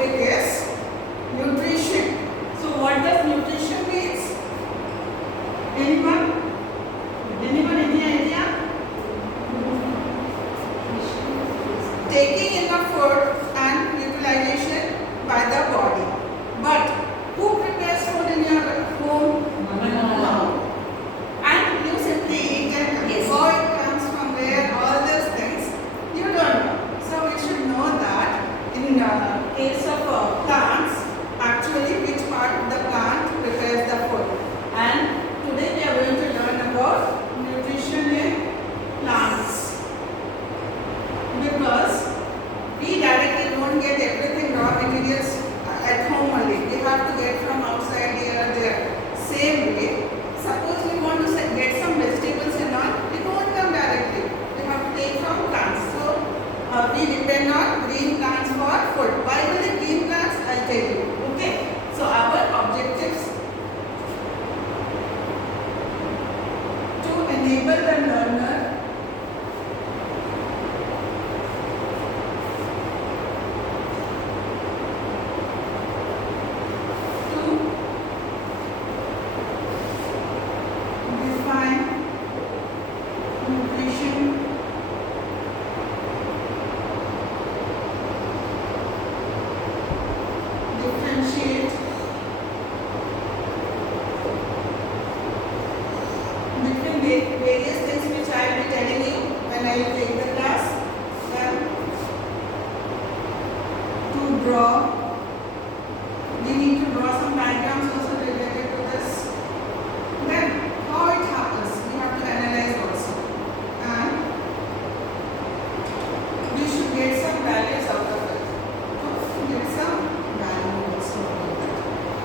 topic is nutrition. So what does nutrition means? Anyone? Anyone any idea? Taking in the food and utilization by the body. But who prepares food in your home? Mom. And you simply eat and how it comes from where, all those things, you don't know. So we should know that in case of plants, actually which part of the plant prepares the food. And today we are going to learn about nutrition in plants. Because we directly don't get everything raw materials at home only. We have to get from outside here or there. Same way, suppose we want to get some vegetables and all, it won't come directly. We have to take from plants. So we depend on green plants for food. Why will it green plants? I'll tell you. Okay. So our objectives to enable the learner differentiate between various things which I will be telling you when I will take the class. Then to draw, we need to draw some diagrams also related to this. Then how it happens, we have to analyze also. And we should get some values out of it. Get some value also out of it.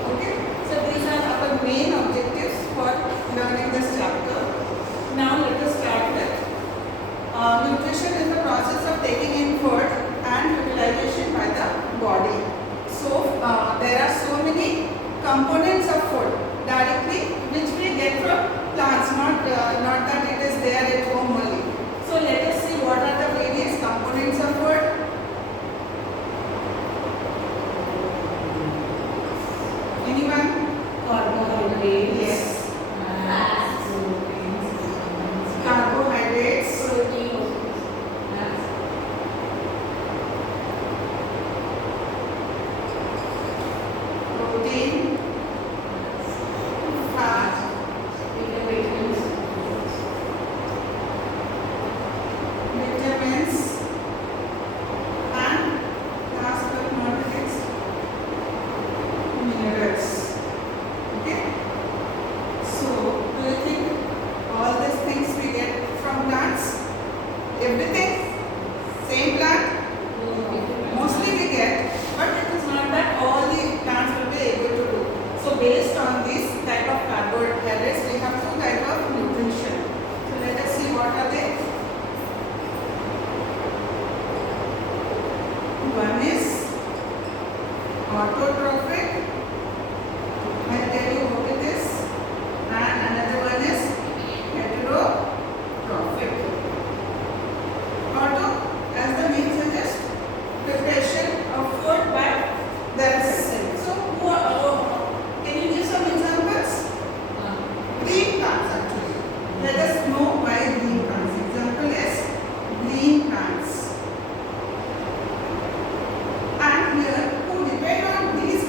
Okay? So these are our main objectives for learning this chapter. Now let us start with nutrition is the process of taking in food and utilization by the body. So there are so many components of food directly which we get from plants, not that it is there at home only. So let us see what are the various components of food. Anyone? Carbohydrates. Yes. Fats. Carbohydrates. Protein. Protein. Fat. Vitamins. Vitamins. And last but not least, minerals. Okay? So, do you think all these things we get from plants? Everything? Same plant? Mostly we get, but it is not that all the plants will be able to do. So, based on this type of carbohydrates, we have two types of nutrition. So, let us see what are they. One is autotrophic. I'll tell you what it is. And another one is heterotrophic. Auto, as the name suggests, preparation of food by themselves. So, can you give some examples? Green plants actually. Let us know why green plants. Example is green plants. And here, who depend on these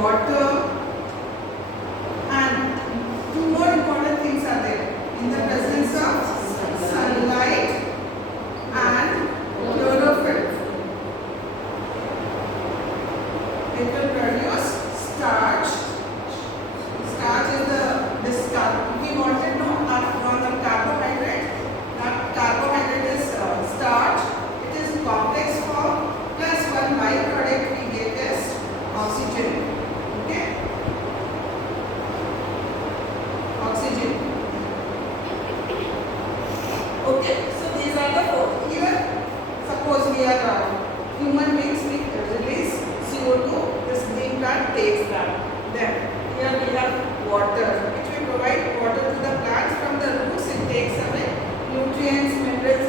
water, and two more important things are there. In the presence of sunlight and chlorophyll, it will produce starch. Starch is the starch. We want to know from the carbohydrate. That carbohydrate is starch. It is complex form plus one byproduct we get is oxygen. Okay, oxygen. Okay, so these are the four. Here, suppose we are human beings, we release CO2. This green plant takes that. Then here we have water, which we provide water to the plants from the roots. It takes away nutrients, minerals,